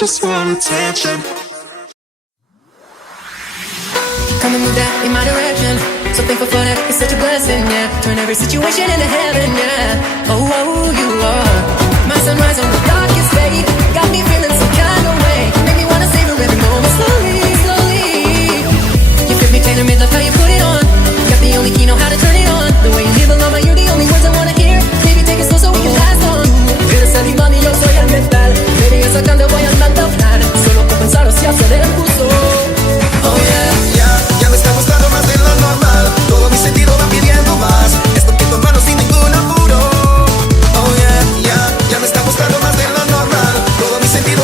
just want attention. Come and move that in my direction. So thankful for that, it's such a blessing, yeah. Turn every situation into heaven, yeah. Oh, oh, you are my sunrise on the darkest day. Got me feeling some kind of way. Make me wanna savor every moment slowly, slowly. You fit me tailor-made, love how you put it on. Got the only key, know how to turn it on. The way you live along my, you're the only words I wanna hear. Baby, take it slow so we can last on. Eres el imán y yo soy el metal. Baby, yo sacando voy andando a hablar. Solo por pensarlo si acelera el pulso. Oh yeah. Ya me está gustando más de lo normal. Todo mi sentido va pidiendo más. Esto que con manos sin ningún apuro. Oh yeah, ya me está gustando más de lo normal. Todo mi sentido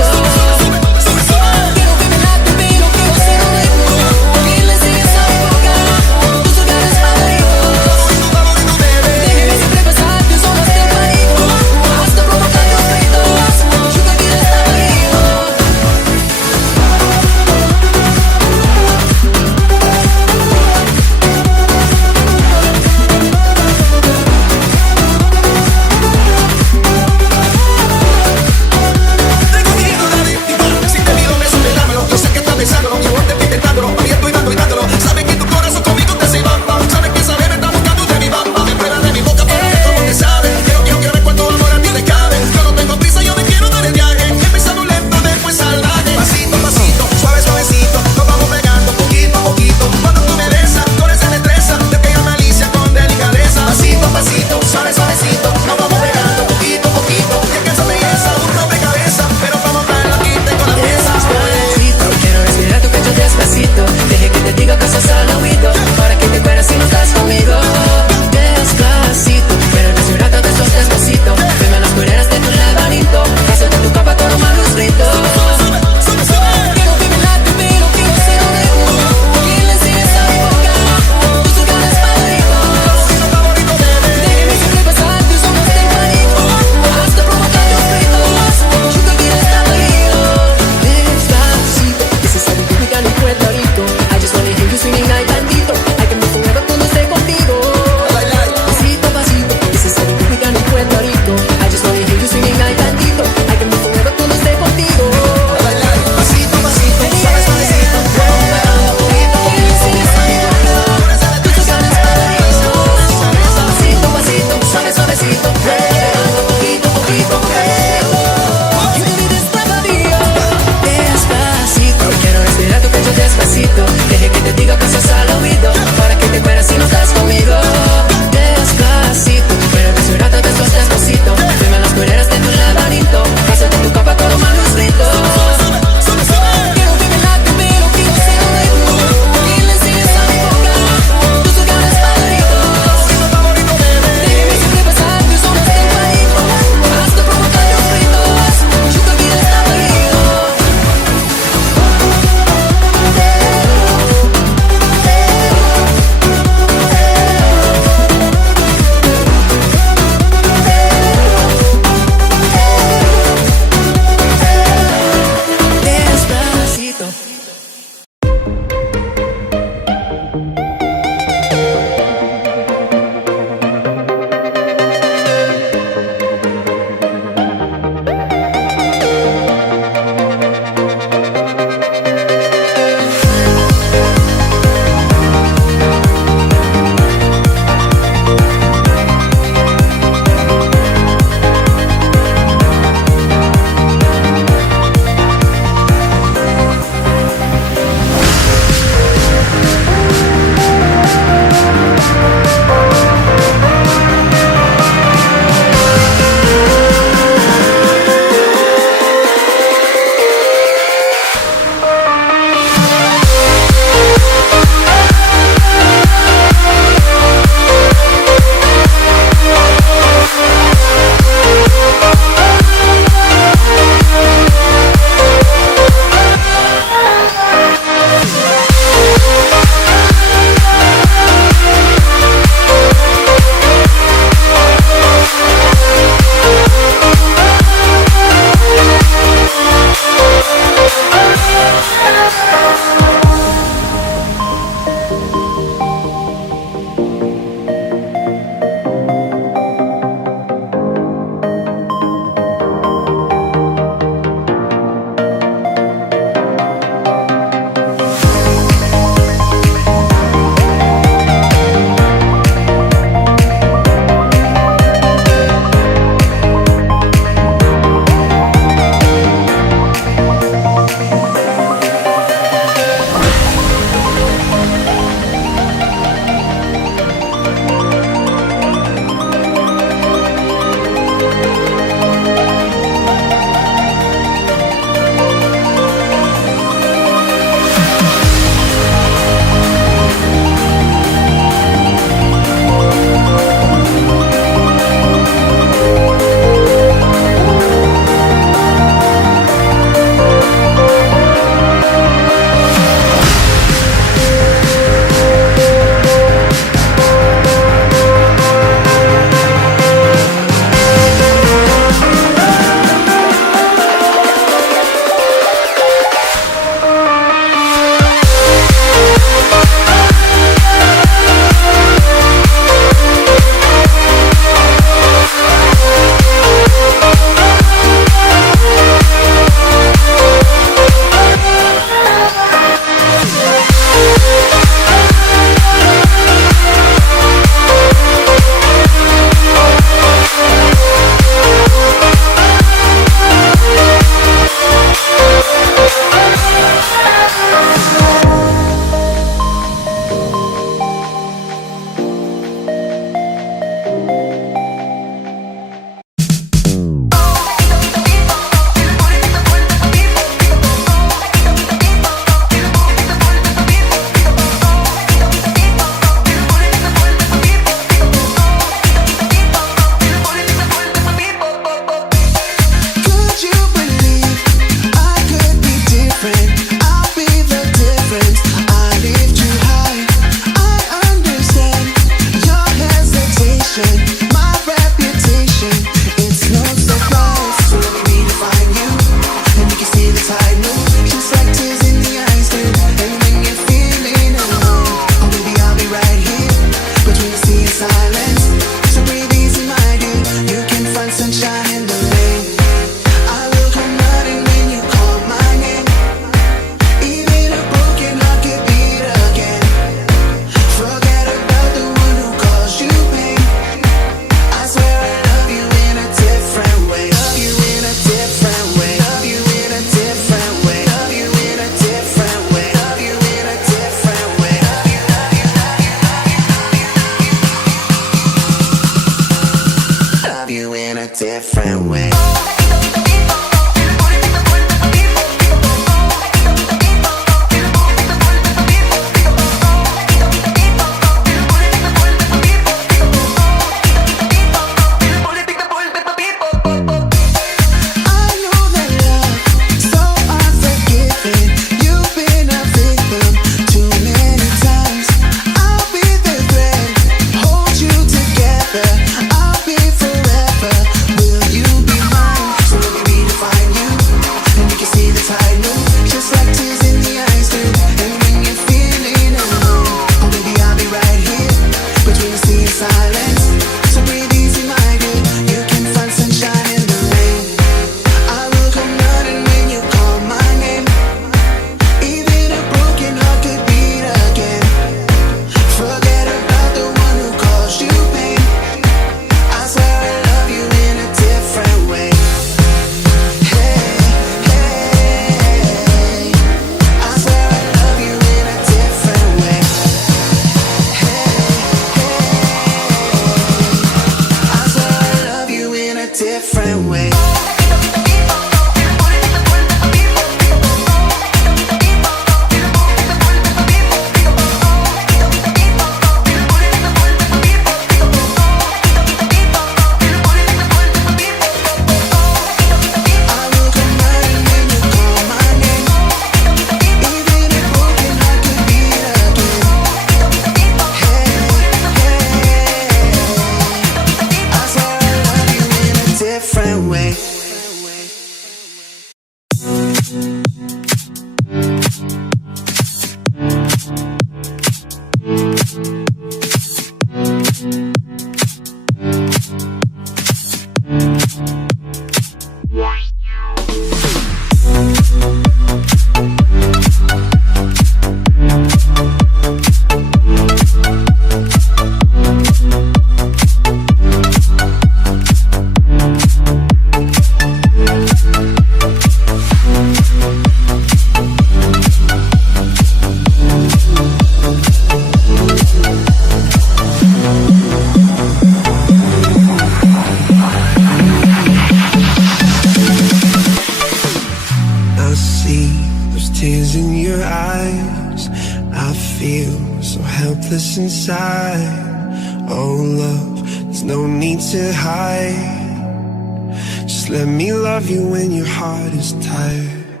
your eyes, I feel so helpless inside. Oh love, there's no need to hide. Just let me love you when your heart is tired.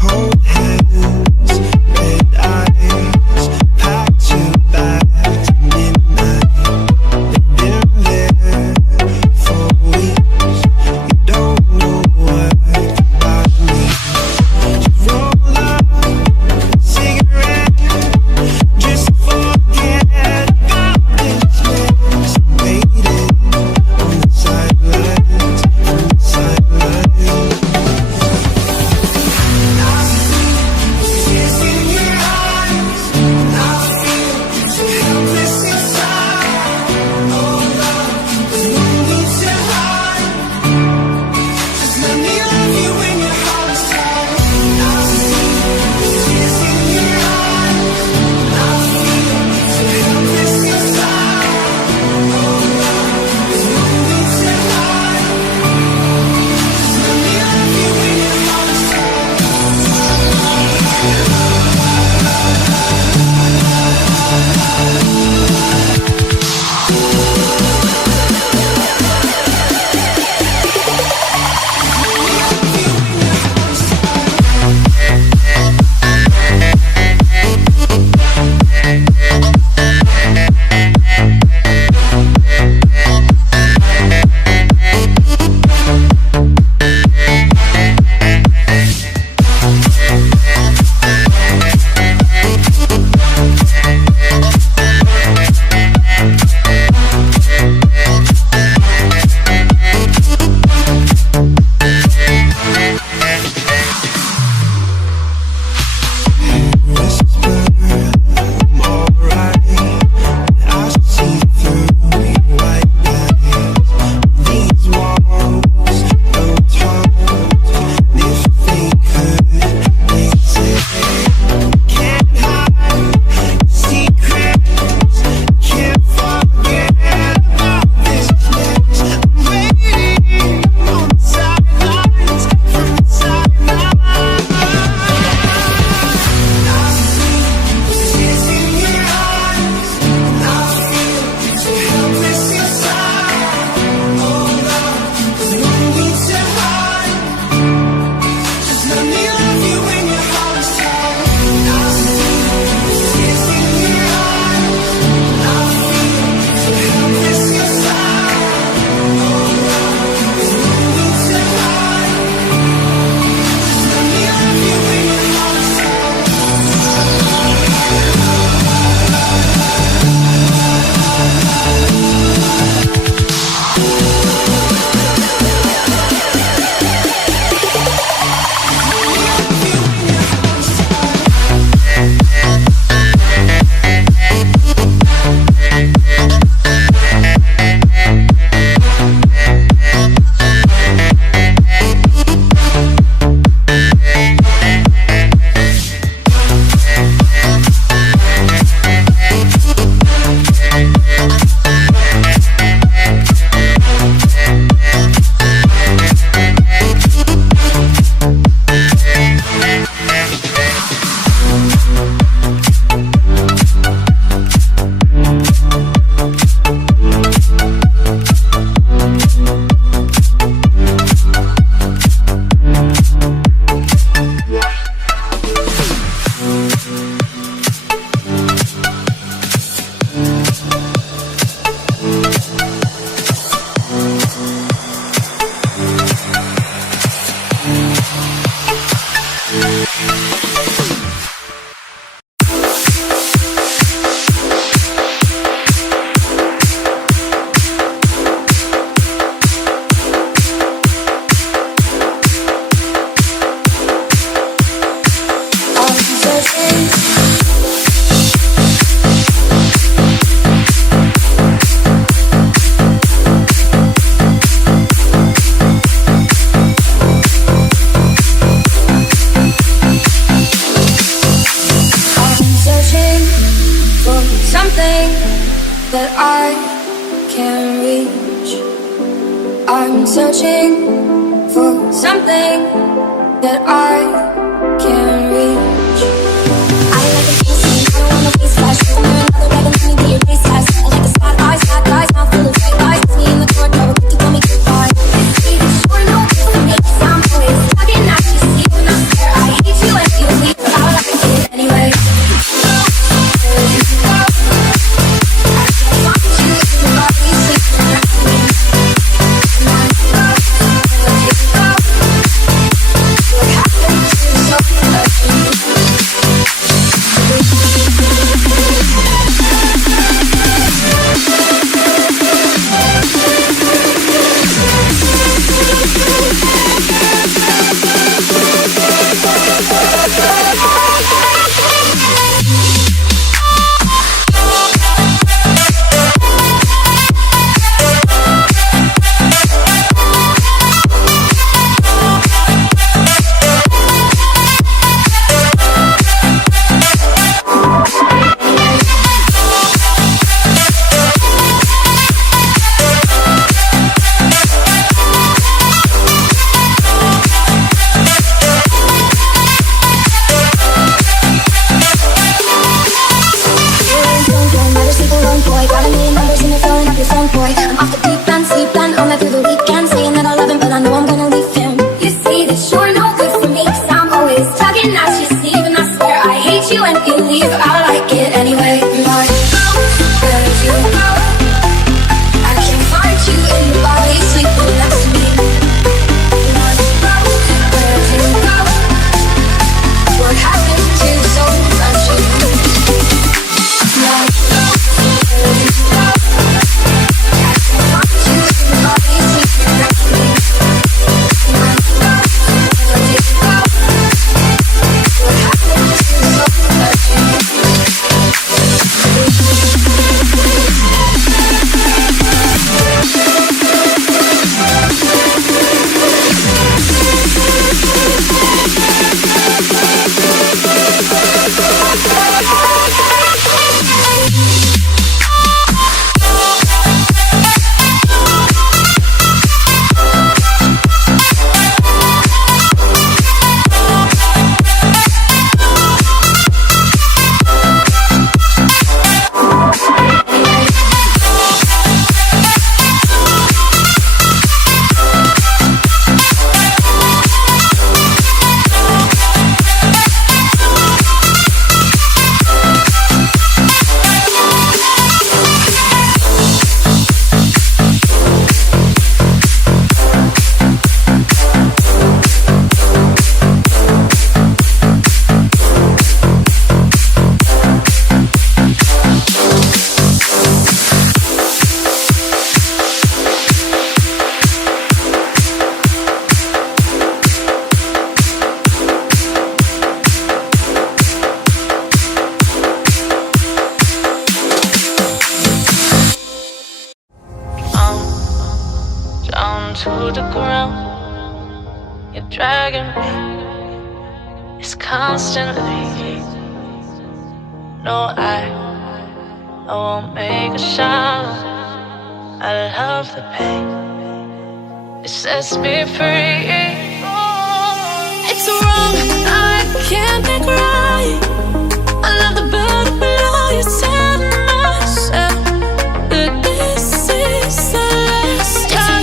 Cold hands, red eyes, packed your bags at midnight. They've been there for weeks. You don't know what about me. Just roll up a cigarette, just forget about this mess. Waiting on the sidelines, on the sidelines. I'm searching for something that I can reach. I like the kissing, I don't want no face flash. Come here another bag and let me be your face test. I like the sad eyes, mouth full of fake lies. Kiss me in the corridor, quick to tell me goodbye. See, this sure no good for me, 'cause I'm always talking at you. See, when I swear I hate you and you leave, but I like it anyway. To the ground, you're dragging me. It's constantly. No, I won't make a sound. I love the pain. It sets me free. It's wrong, I can't make right. I love the bird below you. Tell myself that this is the last time.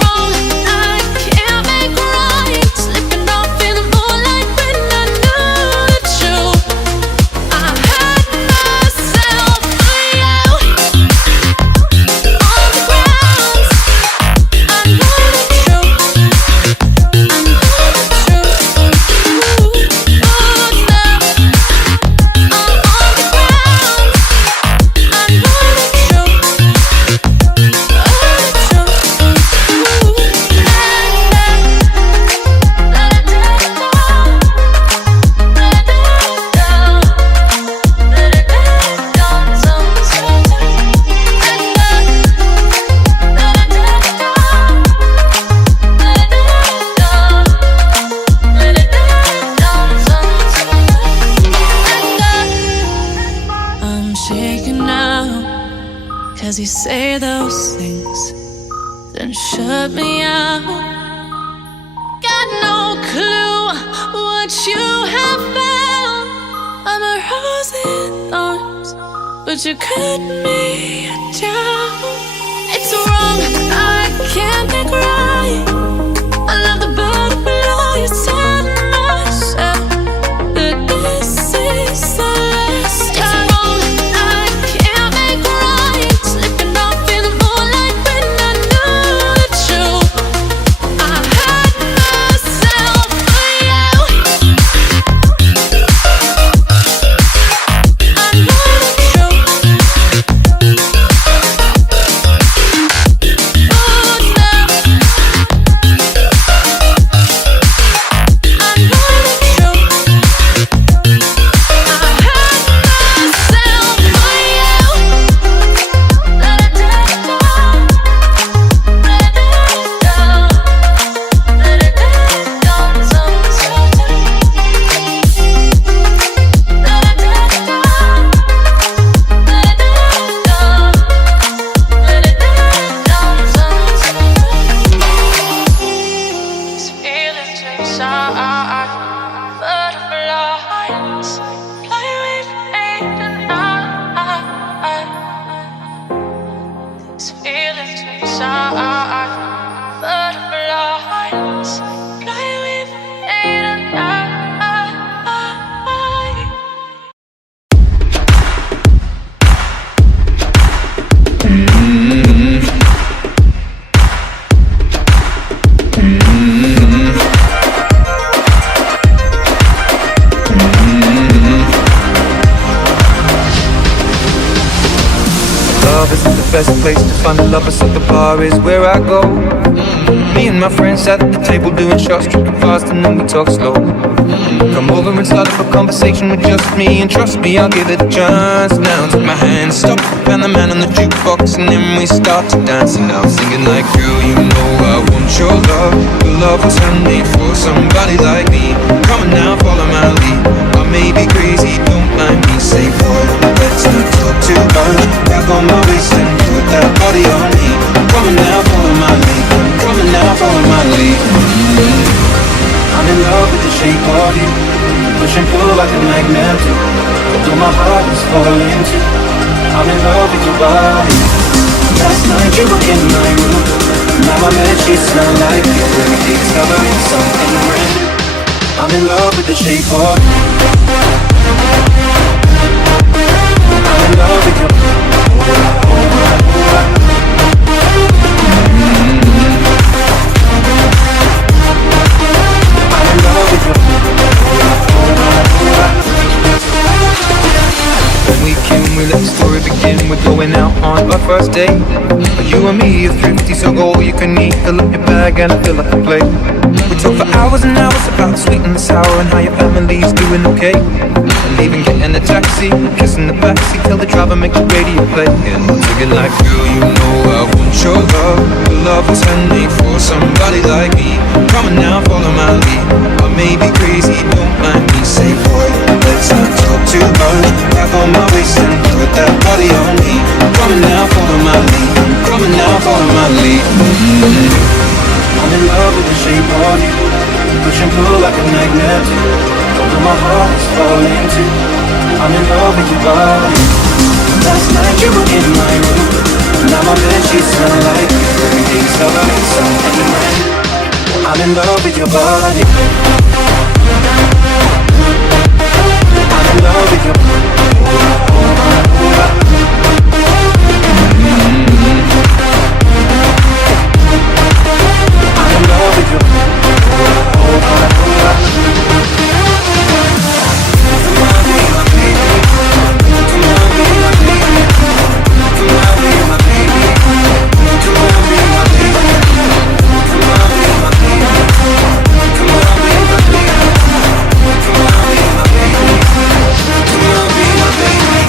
thousand thorns, but you cut me down. It's wrong, I can't make right. I love the bottom below. You said myself that this is the last time. It's wrong, I can't make right. Slipping off in the moonlight when I knew the truth. I hurt myself for you. I know the truth. Best place to find the lovers, so the bar is where I go. Me and my friends sat at the table doing shots, tripping fast, and then we talk slow. Come over and start up a conversation with just me, and trust me, I'll give it a chance. Now take my hand, stop, and the man on the jukebox, and then we start to dance. And I'm singing like, girl, you know I want your love. Your love was handmade for somebody like me. Come on now, follow my lead. I may be crazy, don't mind me. Say, boy, let's not talk too much. Back on my waist and put that body on me. Come on now, follow my lead. Come on now, follow my lead. I'm in love with the shape of you. Push and pull like a magnet do. Although my heart is falling too. I'm in love with your body. Last night you were in my room. Now my bedsheets smell like you. Everything's covered in something brand new. I'm in love with the shape of you. I'm in love with your When we came, we let the story begin. We're going out on our first date. You and me are thrifty, so go all you can eat. Fill up your bag and I fill up the plate. We talk for hours and hours about the sweet and the sour, and how your family's doing okay. And even getting a taxi, kissing the backseat, tell the driver make the radio play. And I'm singing like, girl, you know I want your love. Your love was handmade for somebody like me. Come on now, follow my lead. I may be crazy, don't mind me. Say, boy, let's not talk too much. Back on my waist and put that body on me. Come on now, follow my lead. Come on now, follow my lead. I'm in love with the shape of you. Push and pull like a magnet do. Although my heart is falling too. I'm in love with your body. Last night you were in my room. Now my bedsheets smell like you. Everything's covered in something brand new. I'm in love with your body. I'm in love with your body. I'm in love with your body. Come on, be my baby. Come on, be my baby. Come on, be my baby. Come on, be my baby. Come on, be my baby. Come on, be my baby. Come on, be my baby. Come on, be my baby.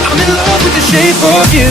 I'm in love with the shape of you.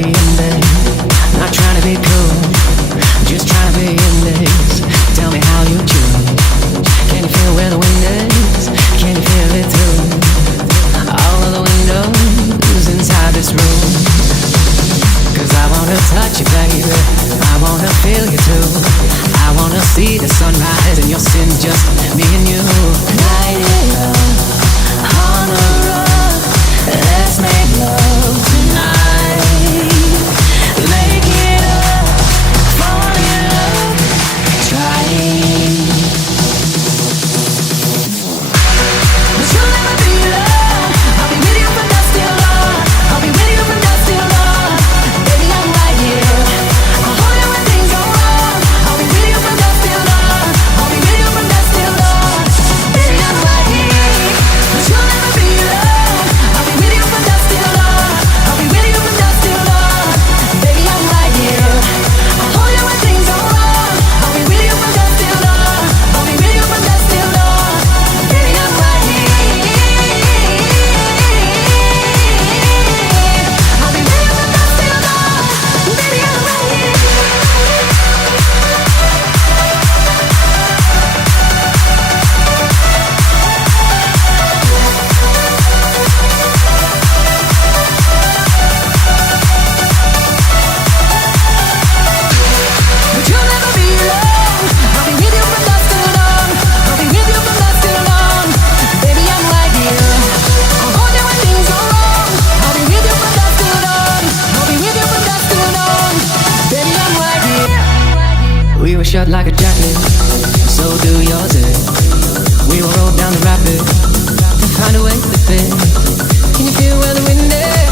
be in this. Not trying to be cool, just trying to be in this. Tell me how you choose. Can you feel where the wind is? Can you feel it through all of the windows inside this room? Cause I wanna touch you, baby, I wanna feel you too. I wanna see the sunrise and your sins, just me and you. Light it up on the road, let's make love tonight. Make it up, fall in love, trying. But you'll never be alone. I'll be with you from dusk till dawn. I'll be with you from dusk till dawn. Baby, I'm right here. I'll hold you when things go wrong. I'll be with you from dusk till dawn. I'll be with you from dusk till dawn. Baby, I'm right here. But you'll never be alone. I'll be with you from dusk till dawn. I'll be with you from dusk till dawn. Baby, I'm right here. I'll hold you when things go wrong. I'll be with you from dusk till dawn. I'll be with you from dusk till dawn. Baby, I'm right here. I'll be with you from dusk till dawn. Baby, I'm right here. But you'll never be alone. I'll be with you from dusk till dawn. I'll be with you from dusk till dawn. Baby, I'm right here. I'll hold you when things go wrong. I'll be with you from dusk till dawn. I'll be with you from dusk till dawn. Baby, I'm right here. We were shut like a jacket, so do yours is. We will roll down the rapids to find a way to fit. Can you feel where the wind is?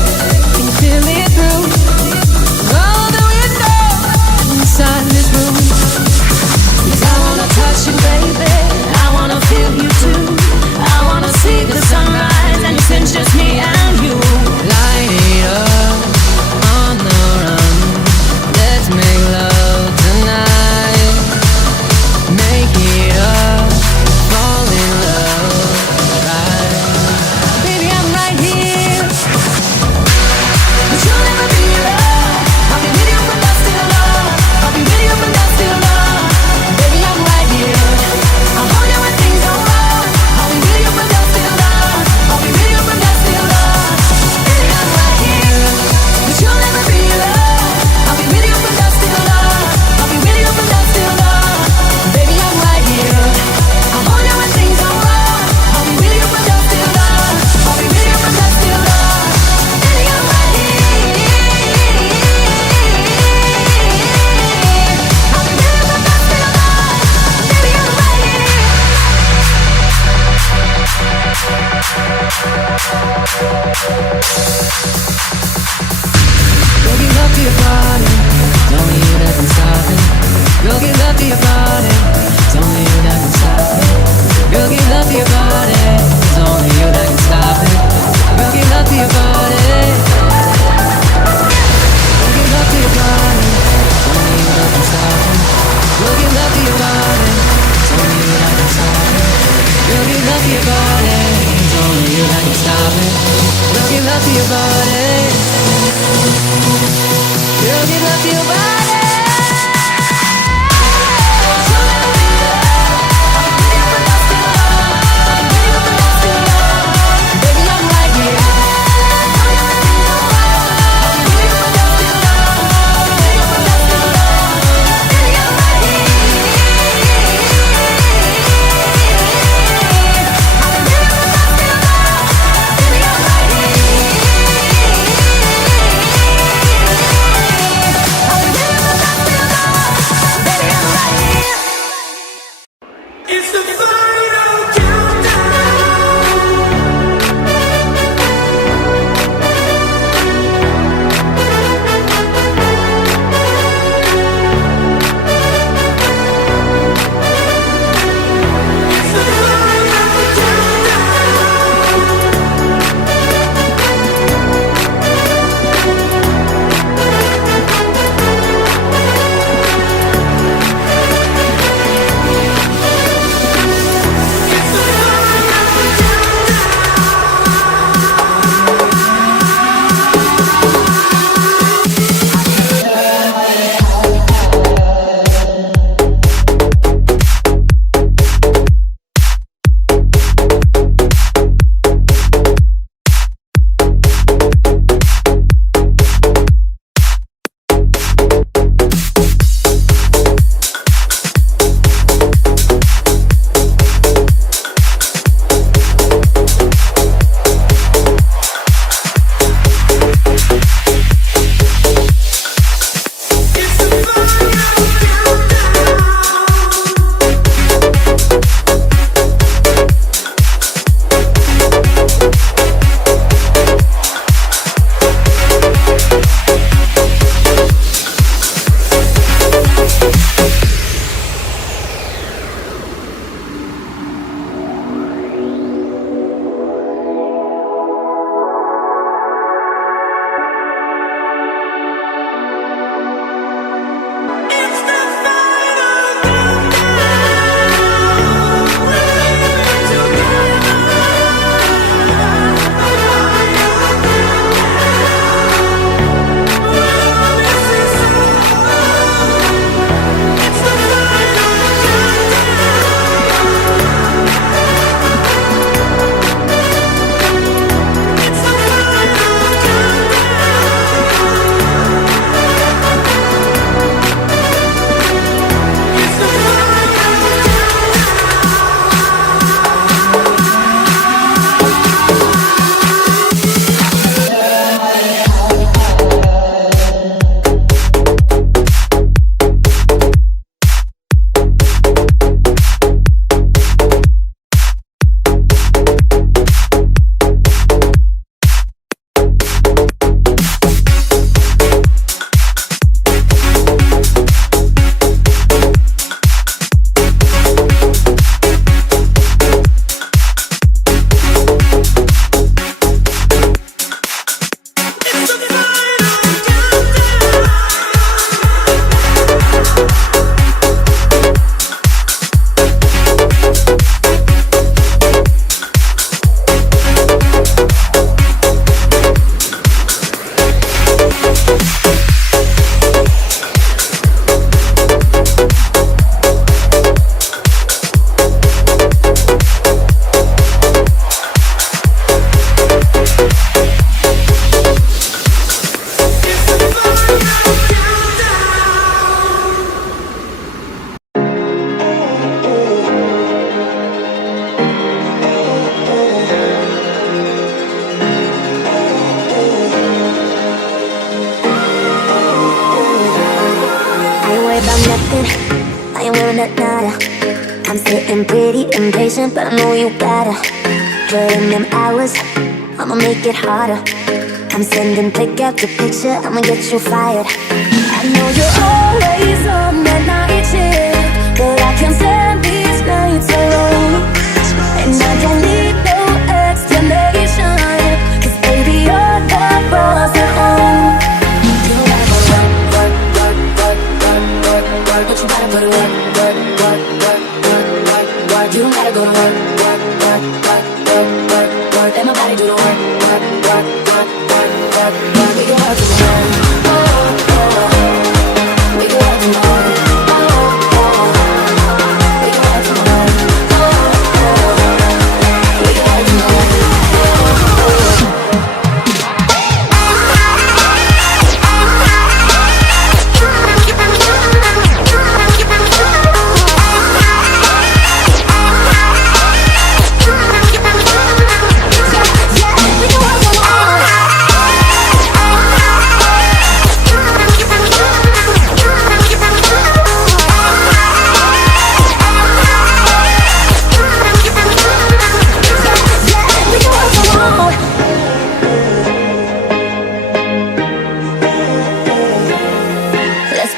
Can you feel it through all the windows inside this room? 'Cause I wanna touch you, baby, I wanna feel you too. I wanna see the sunrise and it's just me and you. Light it up on the run, let's make love tonight. Make it up, fall in love, right? Baby, I'm right here. But you'll never be alone. I'll be with you from dusk till dawn. I'll be with you from dusk till dawn. Baby, I'm right here. I'll hold you when things go wrong. I'll be with you from dusk till dawn. I'll be with you from dusk till dawn. Baby, I'm right here. But you'll never be alone. I'll be with you from dusk till dawn. I'll be with you from dusk till dawn. Baby, I'm right here. I'll hold you when things go wrong. I'll be with you from dusk till dawn. I'll be with you from dusk till dawn. Baby, I'm right here. I'll be with you from dusk till dawn. Baby, I'm right here. Go give love to your body, it's only you that can stop it. Go give love to your body, it's only you that can stop it. Go give love to your body, it's only you that can stop it. Go give love to your body. Go give love to your body, it's only you that can stop it. Go give love to your body, it's only you that can stop it. Go give love to your body, it's only you that can stop it. Go give love to your body. Girl, give love to your body. Baby, I'm right here. I'll be patient, I ain't wearing that nada. I'm sitting pretty impatient, but I know you gotta put in them hours, I'ma make it harder. I'm sending pick after picture, I'ma get you fired. I know you're always on that night shift, but I can't stand these nights alone. And I don't need no explanation, 'cause baby you're the boss at home. You gotta go work, work, work, work, work, work, work, but you gotta go to work, work, work, work, work, work, work. You gotta go to work, work, work, work, work, work, work. Let my body do the work, work, work, work, work, work, work. We go out to the work, oh, oh, oh. We go out to the work, oh, oh, oh. We go out to the work, oh, oh, oh. We go out to the work, oh, oh, oh.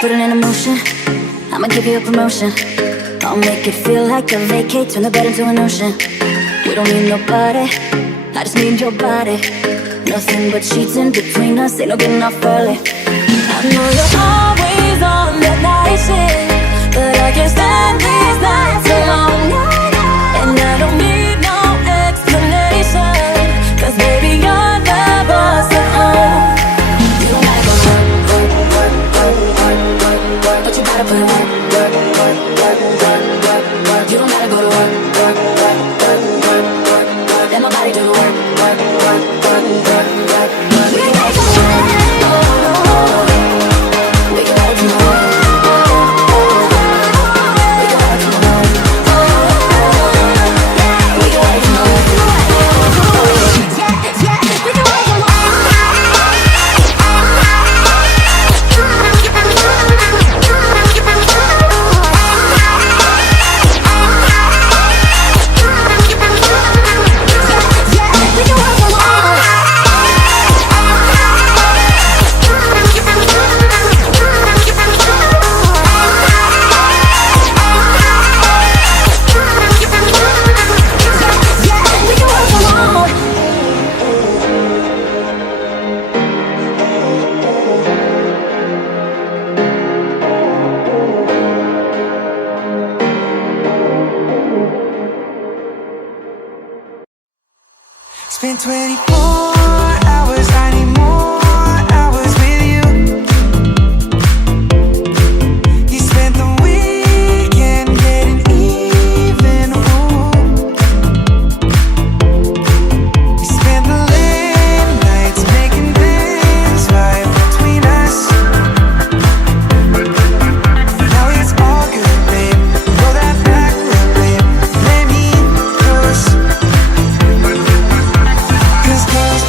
Put it in motion, I'ma give you a promotion. I'll make it feel like a vacate, turn the bed into an ocean. We don't need nobody, I just need your body. Nothing but sheets in between us, ain't no getting off early. I know you're always on that night shift, but I can't stand these nights alone. And I don't need no explanation, 'cause baby you're the boss at home. You don't gotta go work, work, work, work, work, work, work, but you gotta put in work, work, work, work, work, work, work. You don't gotta go to work, work, work, work, work, work, work. Let my body do the work, work, work, work, work, work, work. We can make it work, oh, oh, oh. We can make it work, oh, oh, oh. We can make it work, oh, oh, oh. We can make it work, oh, oh, oh. Yeah, yeah, we can make it work. Spent 24 hours, I need more hours with you. You spent the weekend getting even, ooh. You spent the late nights making things right between us. Now it's all good, babe. Roll that back, babe. Let me push. 'Cause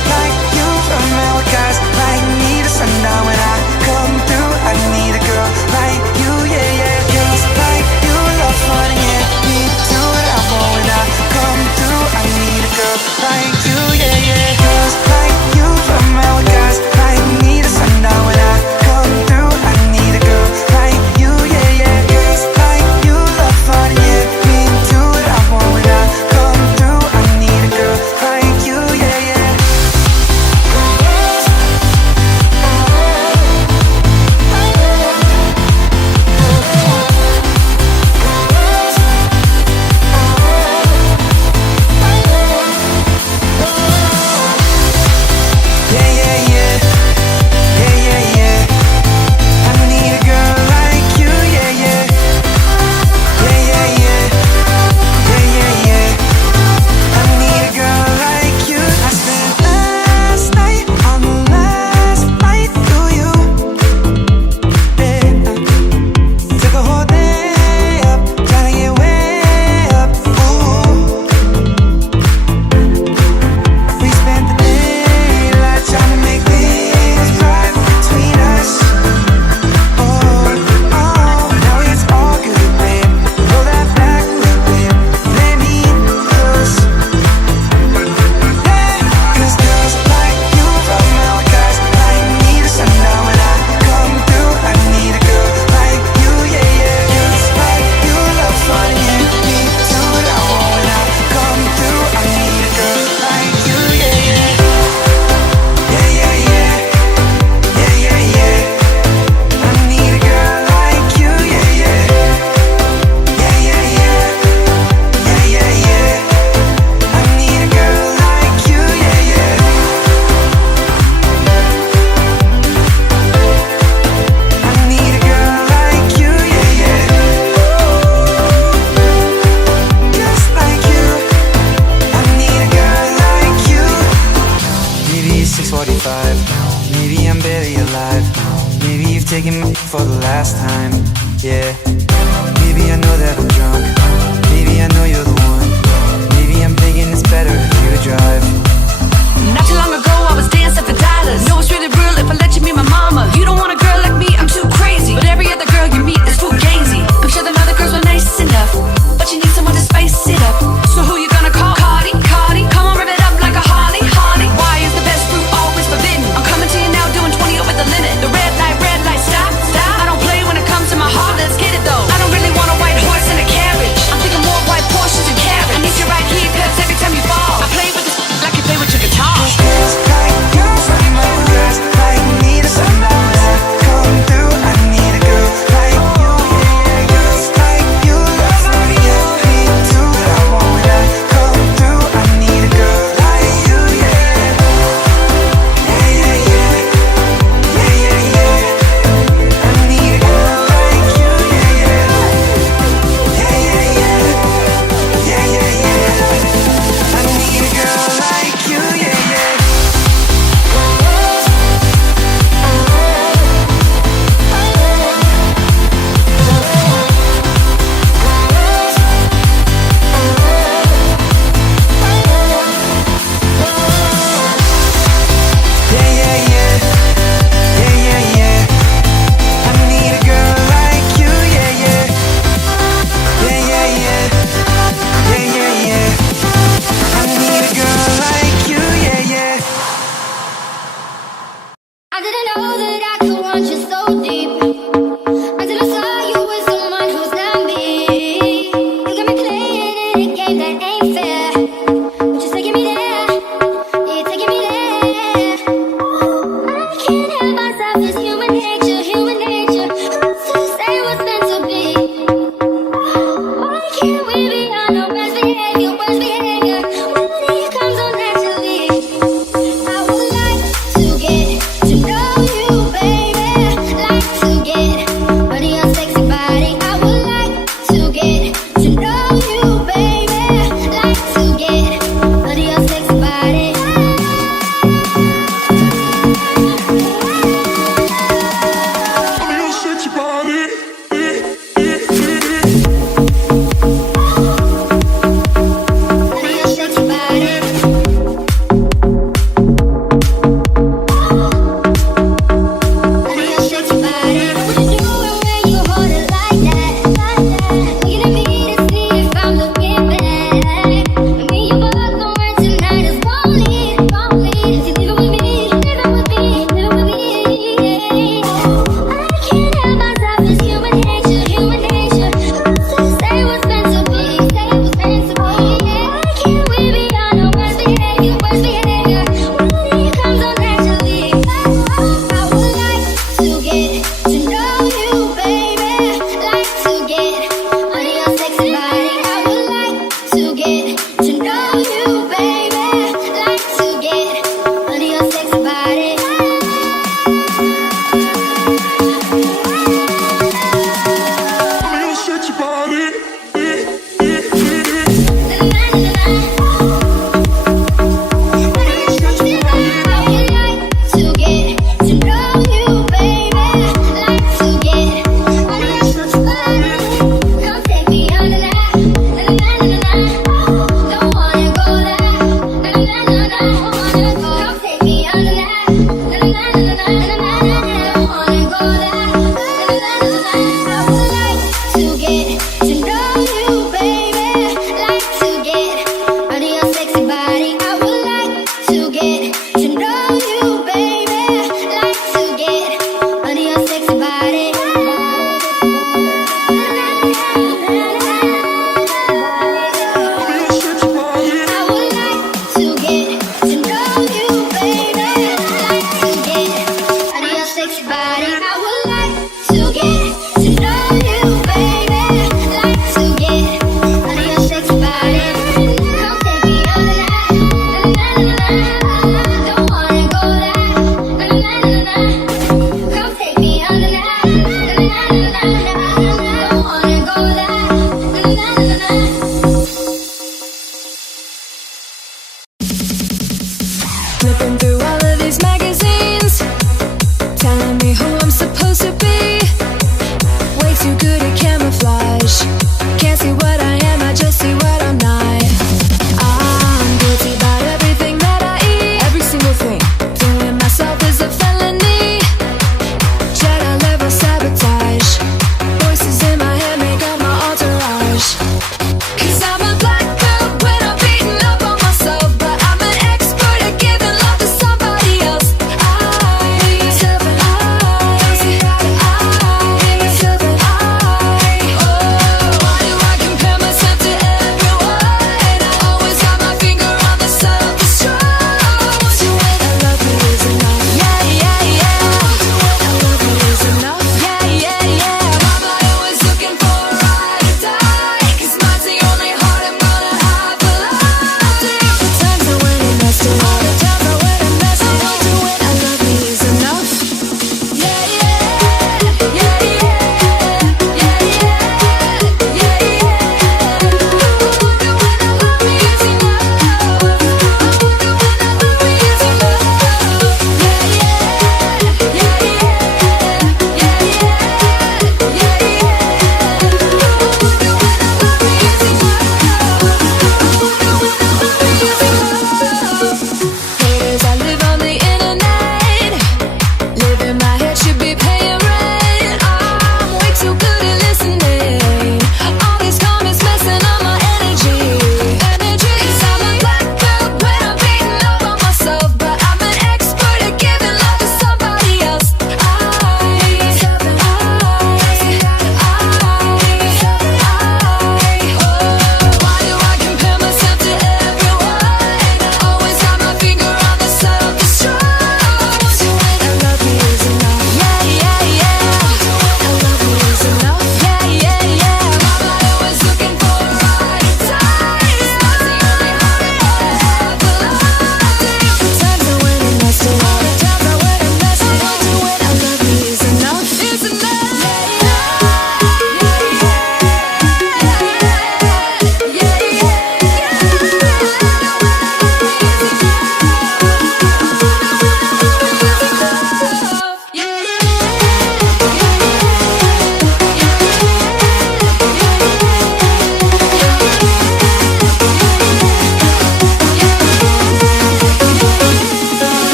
Maybe you've taken me for the last time, yeah. Maybe I know that I'm drunk, maybe I know you're the one. Maybe I'm thinking it's better if you drive. Not too long ago I was dancing for dollars. Know it's really real if I let you meet my mama. You don't want a girl like me, I'm too crazy. But every other girl you meet is too gazy. I'm sure them other girls were nice enough, but you need someone to spice it up. So who you gonna call? Cardi, Cardi. Come on, rev it up like a Harley, Harley. Why is the best fruit always forbidden? I'm coming to you now doing 20 over the limit. The red light, stop, stop. I don't play when it comes to my heart, let's get it though. I don't really want a white horse and a carriage. I'm thinking more white Porsches and carrots. I need you right here, cause every time you fall, I play with this like you play with your guitar. Like you, like me, the sun, come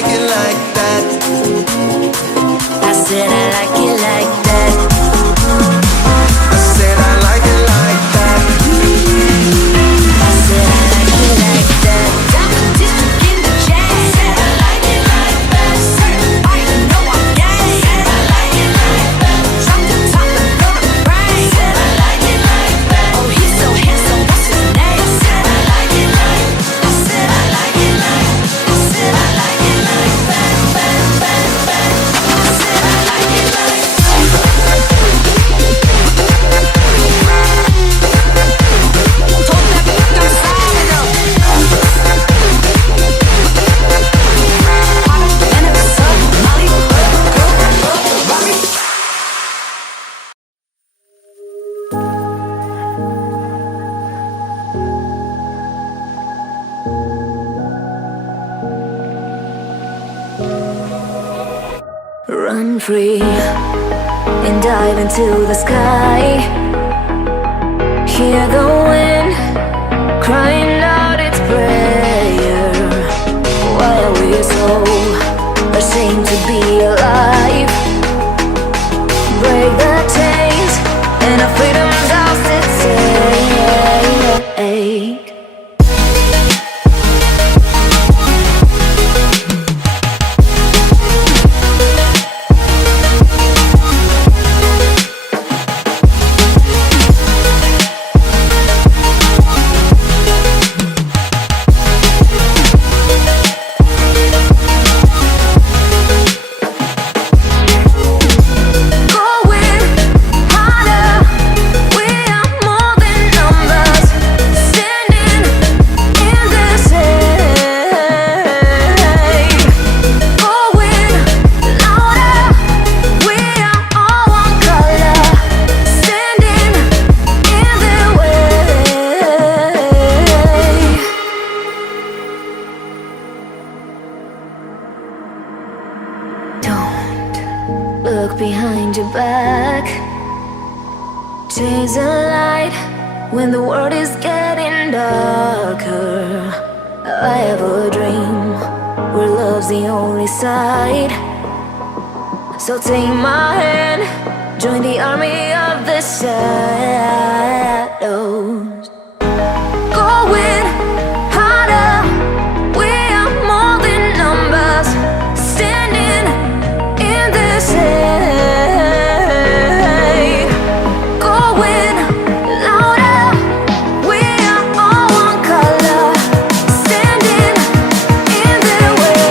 like it like that. I said I like it like that. I said I like it like that. I said I like it like that. Drop the district in the jam. Said I like it like that. Certified, you know I'm gang. Said I like it like that. Drop the top and blow the brain. Said I like it like that. Oh, he's so handsome, what's his name? Said I like it like. I said I like it like. I said I like it like that. I said I like it like. Told that bitch I'm sorry though. Hotter than a sun, Molly, Rory. Run free and dive into the sky. Hear the wind crying out its prayer. Why are we so ashamed to be alive? Break the chains and our freedom's ours to take. Look behind your back. Chase a light when the world is getting darker. I have a dream where love's the only side. So take my hand, join the army of the shadows. Going harder, we are more than numbers. Standing in the shade. Going louder, we are all one color. Standing in the way.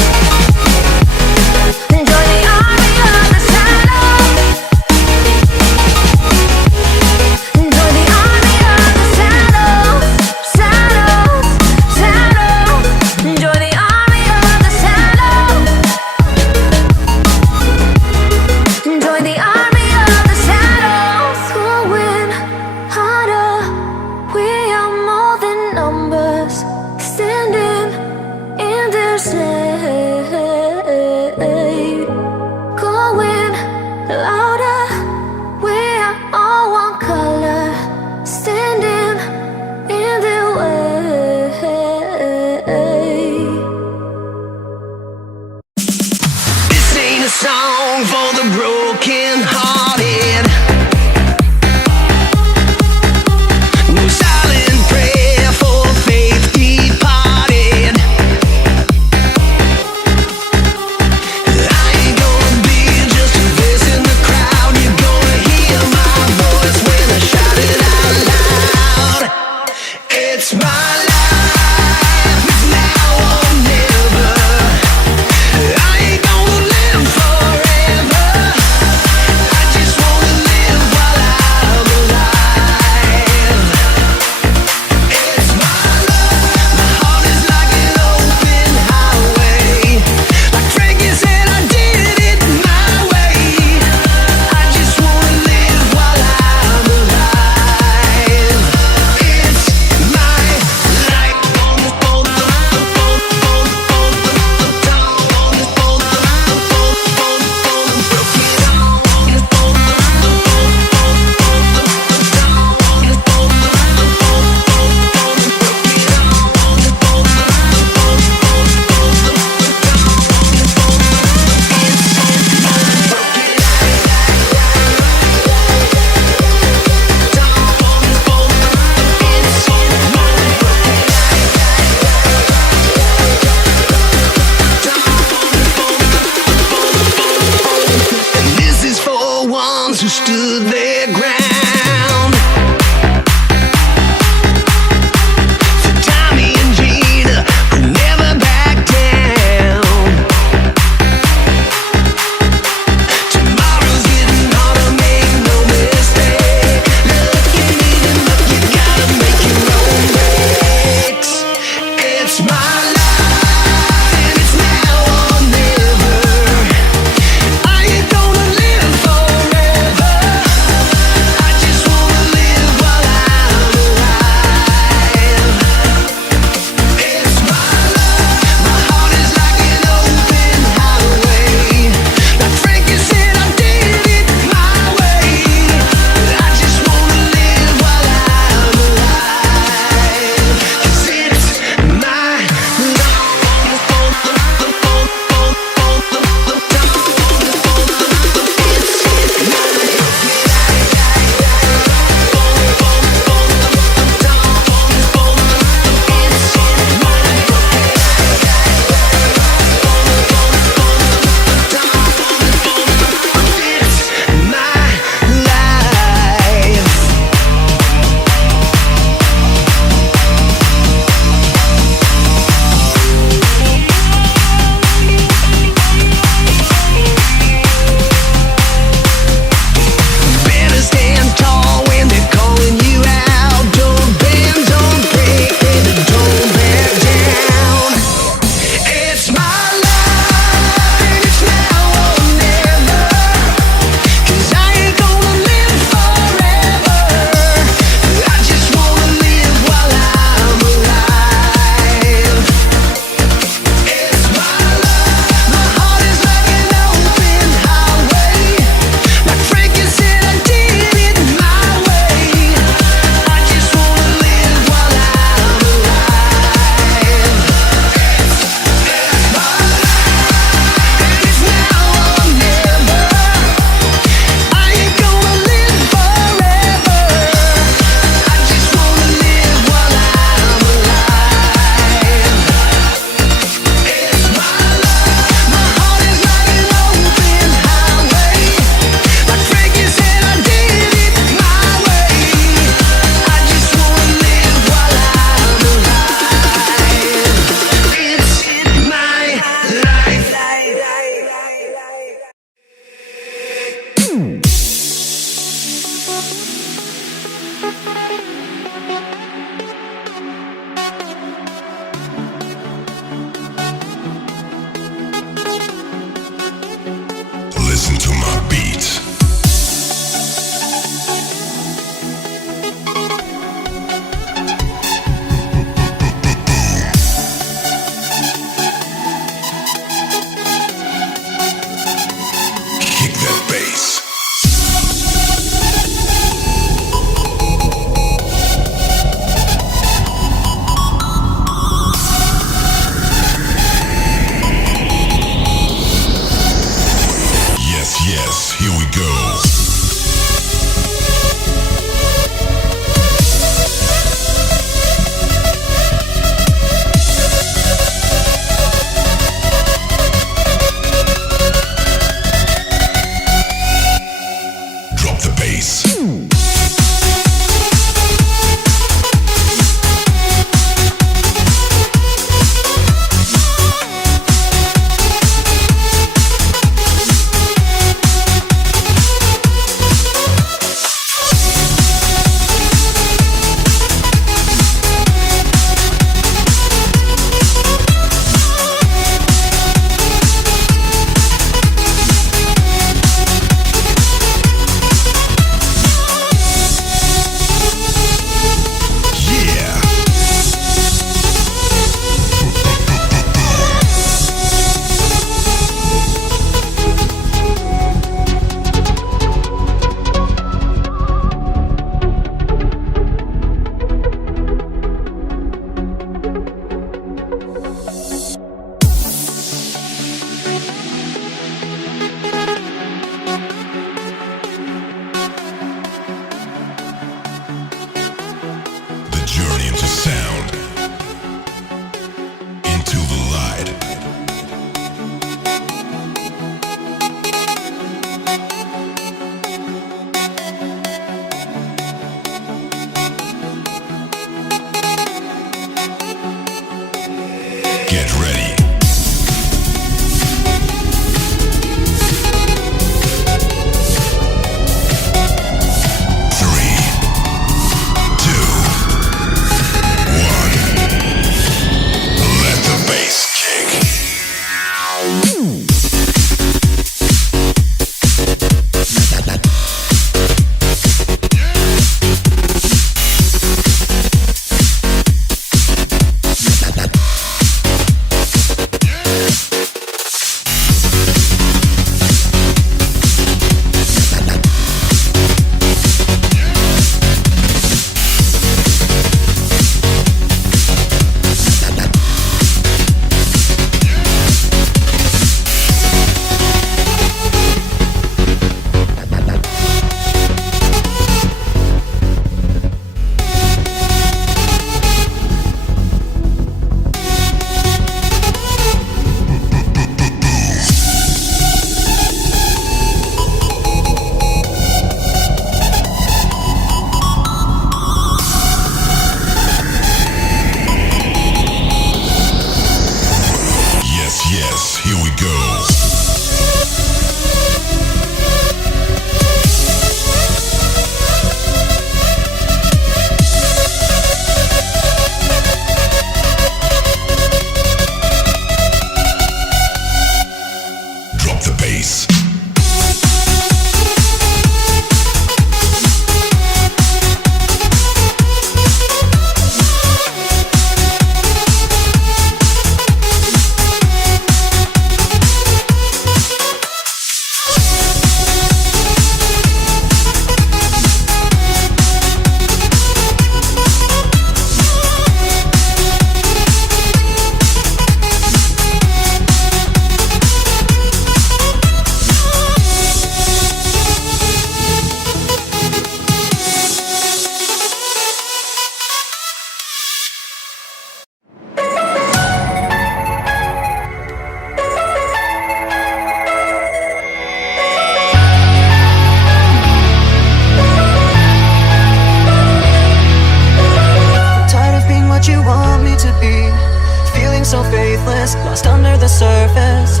so faithless, lost under the surface.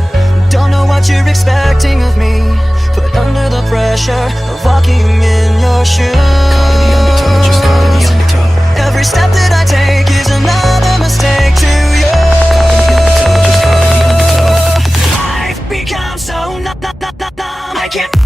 Don't know what you're expecting of me, put under the pressure of walking in your shoes. Caught in the undertow, just caught in the undertow. Every step that I take is another mistake to you. Caught in the undertow, just caught in the undertow. I've become so numb, I can't.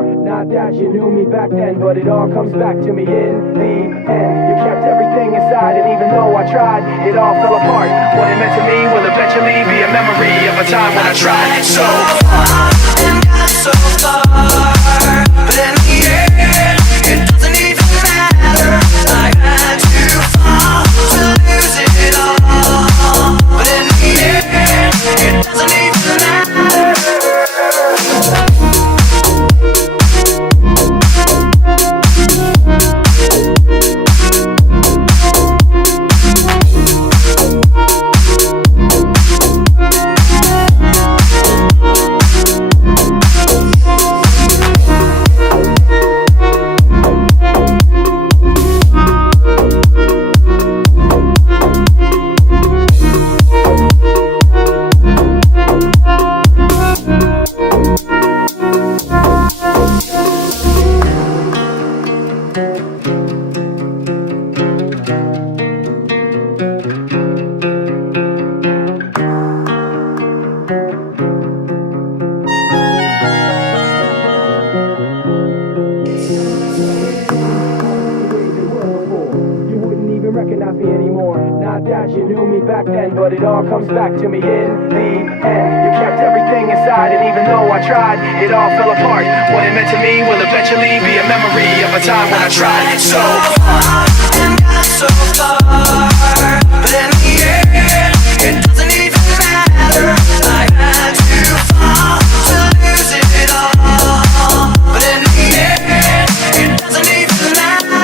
anymore. Not that you knew me back then, but it all comes back to me in the end. You kept everything inside, and even though I tried, it all fell apart. What it meant to me will eventually be a memory of a time when I tried so hard and got so far, but in the end, it doesn't even matter. I had to fall to lose it all, but in the end, it doesn't even matter. But it all comes back to me in the end. You kept everything inside, and even though I tried, it all fell apart. What it meant to me will eventually be a memory of a time when I tried so hard and got so far, but in the end, it doesn't even matter. I had to fall to lose it all, but in the end, it doesn't even matter.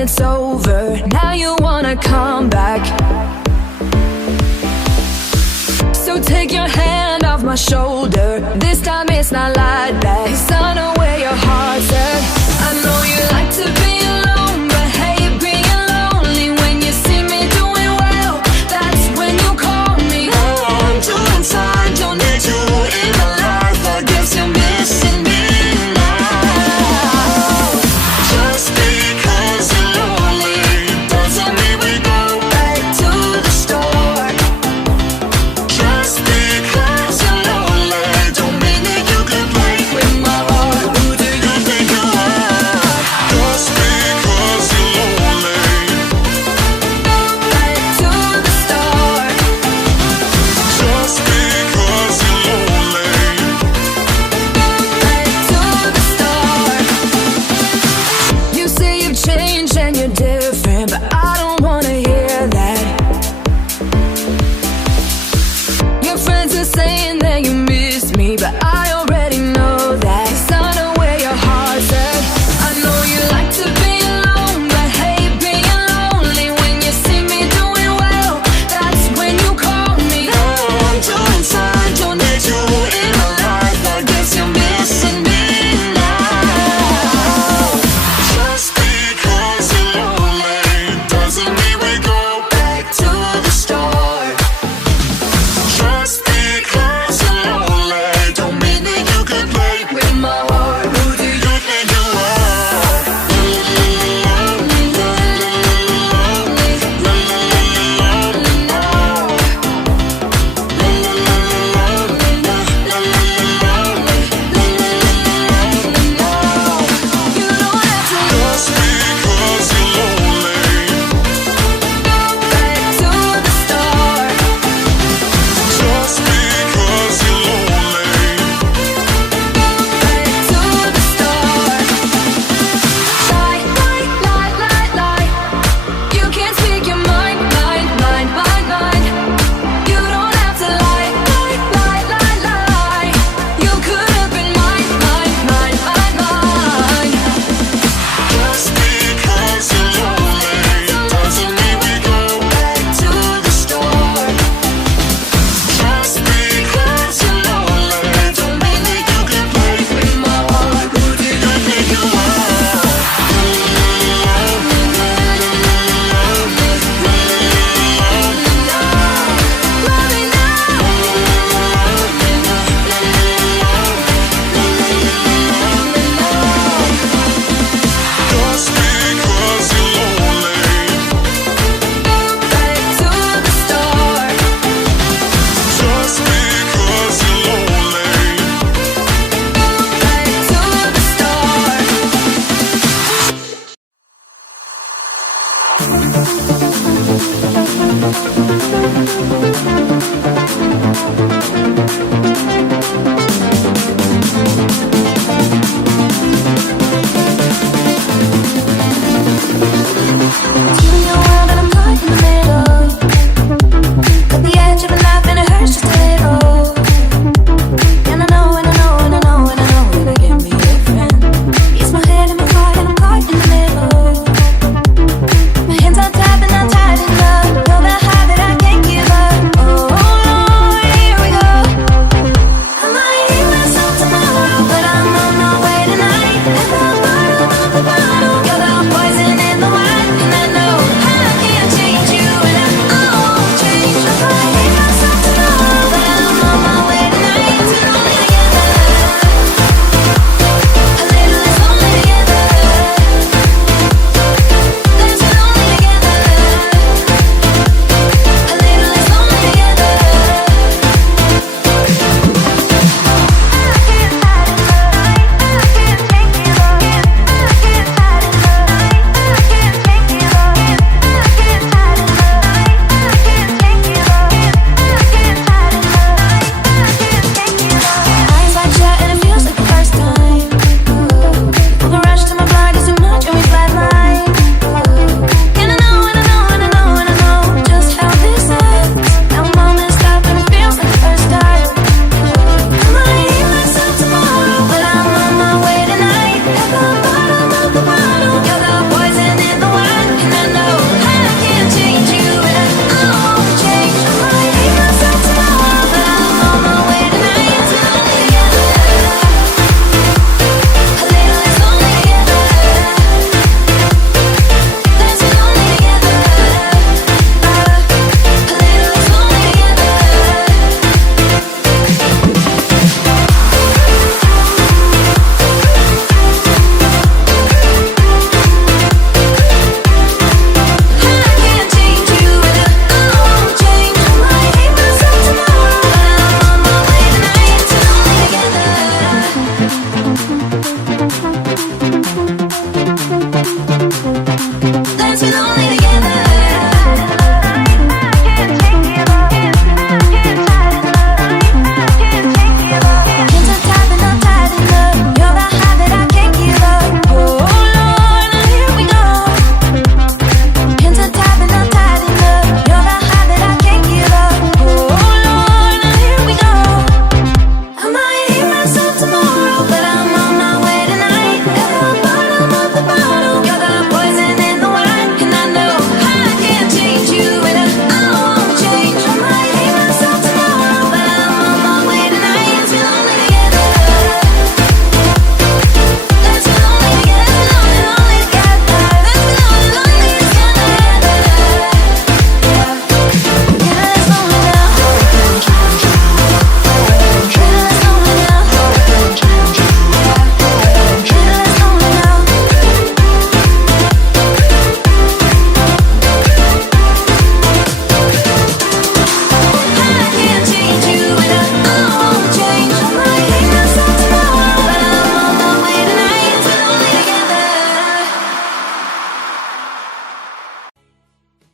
It's over, now you wanna come back. So take your hand off my shoulder. This time it's not like that. 'Cause I know where your heart's at. I know you like to be alone, but hate being lonely. When you see me doing well, that's when you call me. I'm doing fine, don't need you in my life. I guess you're missing me now. Just because you're lonely doesn't mean we go back to the start. Just because you're lonely don't mean that you can break with my heart. Who do you think you are? Just because you're lonely. Back to the start. Just because you're lonely. Back to the start. You say you've changed and you're different, but I don't wanna hear that. Your friends are saying that you miss me, but